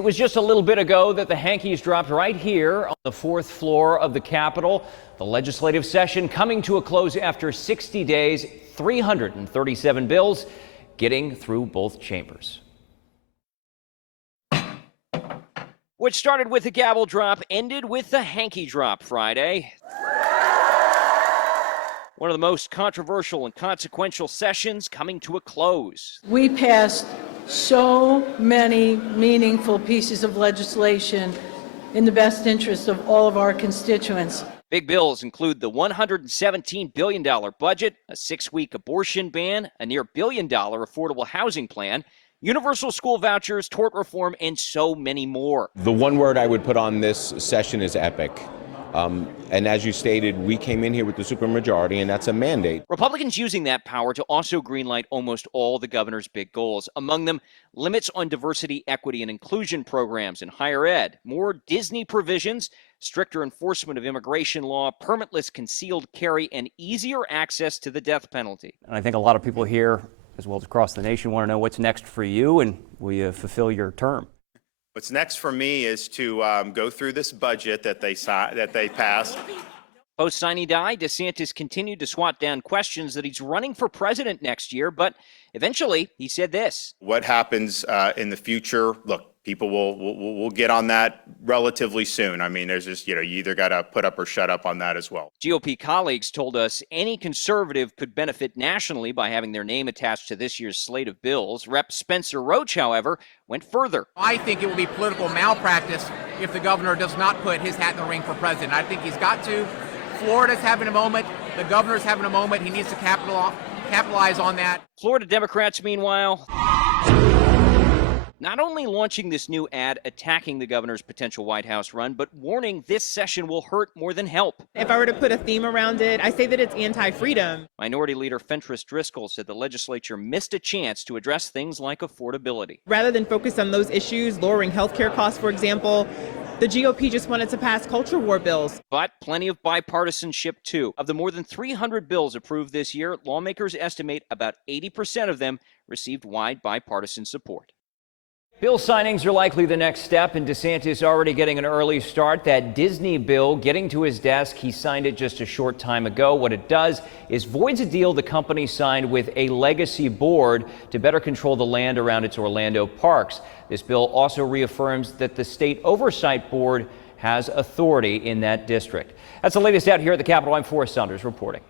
It was just a little bit ago that the hankies dropped right here on the fourth floor of the Capitol. The legislative session coming to a close after 60 days, 337 bills getting through both chambers. What started with a gavel drop ended with the hanky drop Friday. One of the most controversial and consequential sessions coming to a close. We passed so many meaningful pieces of legislation in the best interest of all of our constituents. Big bills include the $117 billion budget, a 6-week abortion ban, a near $1 billion affordable housing plan, universal school vouchers, tort reform, and so many more. The one word I would put on this session is epic. And as you stated, we came in here with the supermajority, and that's a mandate. Republicans using that power to also greenlight almost all the governor's big goals. Among them, limits on diversity, equity, and inclusion programs in higher ed, more Disney provisions, stricter enforcement of immigration law, permitless concealed carry, and easier access to the death penalty. And I think a lot of people here, as well as across the nation, want to know what's next for you, and will you fulfill your term? What's next for me is to go through this budget that they passed. Post sine die, DeSantis continued to swat down questions that he's running for president next year, but eventually he said this. What happens in the future? Look, people will get on that relatively soon. I mean, there's just, you either got to put up or shut up on that as well. GOP colleagues told us any conservative could benefit nationally by having their name attached to this year's slate of bills. Rep. Spencer Roach, however, went further. I think it will be political malpractice if the governor does not put his hat in the ring for president. I think he's got to. Florida's having a moment. The governor's having a moment. He needs to capitalize on that. Florida Democrats, meanwhile, not only launching this new ad attacking the governor's potential White House run, but warning this session will hurt more than help. If I were to put a theme around it, I say that it's anti-freedom. Minority Leader Fentress Driscoll said the legislature missed a chance to address things like affordability. Rather than focus on those issues, lowering health care costs, for example, the GOP just wanted to pass culture war bills. But plenty of bipartisanship, too. Of the more than 300 bills approved this year, lawmakers estimate about 80% of them received wide bipartisan support. Bill signings are likely the next step, and DeSantis already getting an early start. That Disney bill getting to his desk, he signed it just a short time ago. What it does is voids a deal the company signed with a legacy board to better control the land around its Orlando parks. This bill also reaffirms that the state oversight board has authority in that district. That's the latest out here at the Capitol. I'm Forrest Saunders reporting.